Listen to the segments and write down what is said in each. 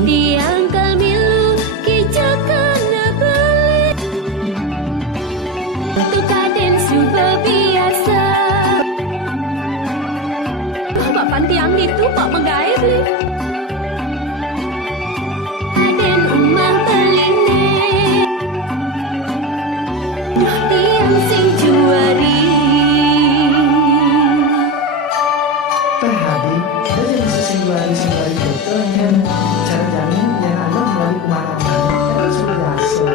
Tiang kamilu kijak kena beli tu kaden super biasa. Bapak pantiang itu pak menggai beli kaden umah beli ne tiang sing juari. Perhati dari sing-sing betulnya cara jamin yang ada melalui pemakaman terus berhasil.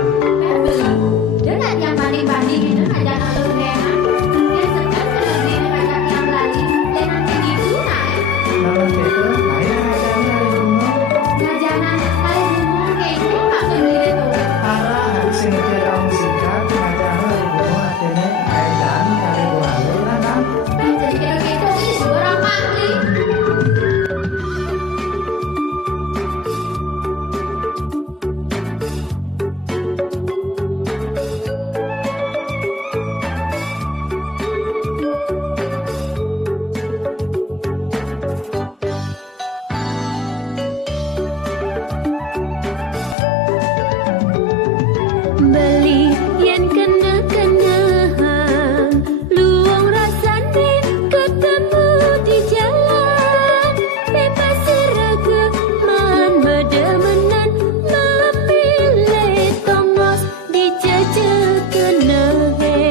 Dia nak yang balik-balik gitu, nak jangan lu kena. Dia sedang lebih banyak yang lari, dan nanti gitu nak. Lalu kita ayah ajarnya di rumah. Nah jangan lari rumah kayak gitu maksud diri tu. Ara harus ngerti orang singkat ajarnya di rumah artinya kaitan kali boleh lah kan. Jadi kayak gitu sih seorang mangli. Beli yang kena-kenahan luang rasane ketemu di jalan bebas seragaman bedemenan memilih tongos di jejak kenahe.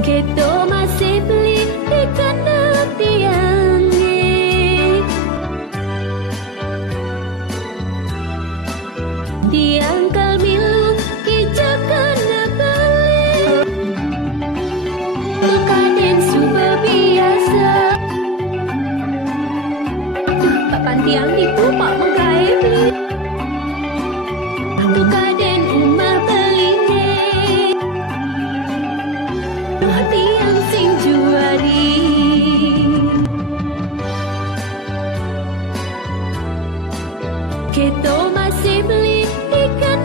Kita masih beli di kena tiang tiang kamilu kijak kena beli tu kaden super biasa. Pak pantiang itu pak menggai beli tu kaden umah beli ne tiang sing juari. Kita masih beli ikan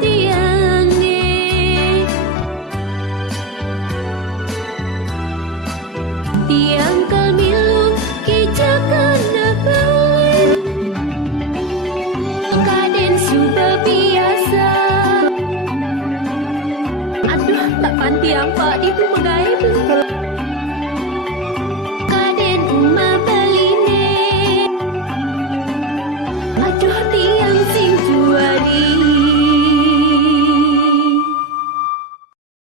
tiang ni tiang kamilu kijak kena beli kaden super biasa. Aduh tak pantiang pak itu menggai beli kaden umah beli ne aduh tiang sing juari.